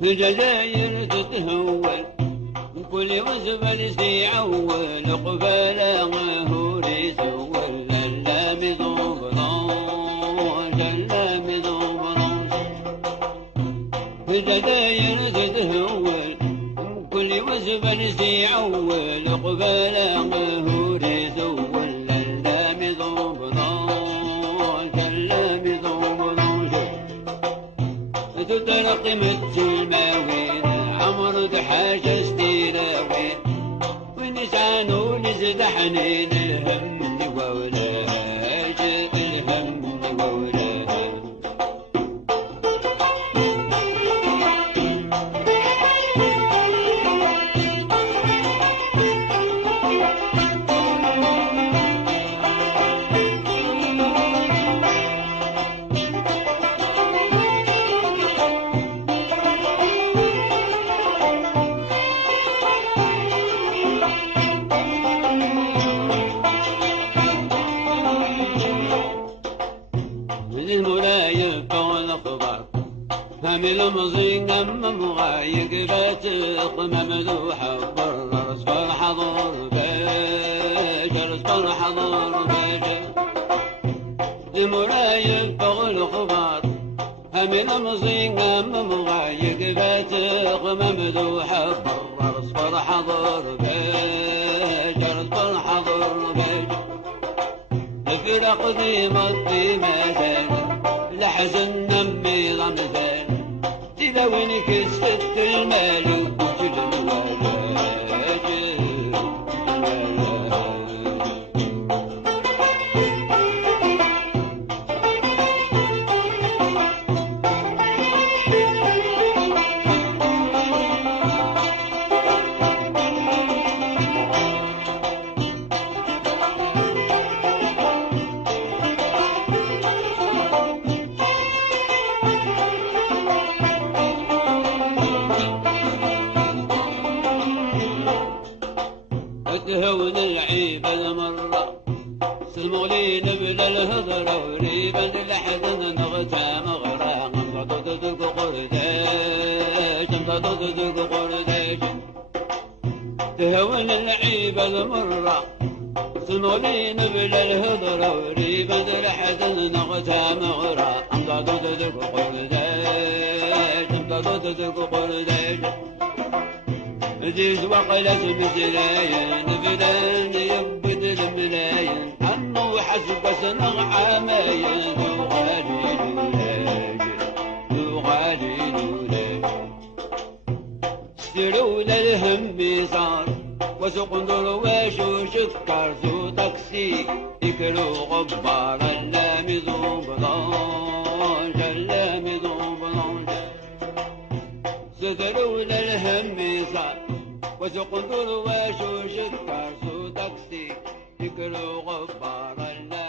في الجزاير تتهول وكل وزبل سيعول قبالها هو يسول اللام ضبران اللام ضبران. في الجزاير تتهول وكل وزبل سيعول قبالها هو يسول اللام ضبران اللام ضبران. تترقمت الماوين عمر دحاجة ستيراوين ونسعان ونزد حنين الهم وولاج الهم وولاج. الملايب والأخبار همل مزين أمم غايق بات قمم ذو حبر رصفر حضر بيجر رصفر حضر بيجر. الملايب والأخبار همل مزين أمم غايق بات قمم ذو حبر رصفر حضر بيجر رصفر حضر بيجر. فرق ذي مثال لحزن نمي غمثال تلوين كسرت المال وجل الولاج. هون العيب المرة سلمولين بلا الهضرة وريبا لحد نغتى مغرى غمضة قرداش غمضة قرداش. هون العيب المرة سلمولين بلا الهضرة وريبا لحد نغتى مغرى غمضة قرداش غمضة قرداش. زيد وقلت مثلاين بلان يبد الملاين عنو حسب سنغ عماين ذو غالي دولاج ذو غالي دولاج. استروا للهم صار وسوق درواش وشكر ذو تاكسي يكلوا غبار اللام ذو بضان اللام ذو بضان. استروا للهم صار وسوق درواش وشكر ذو تاكسي يكلوا غبار اللام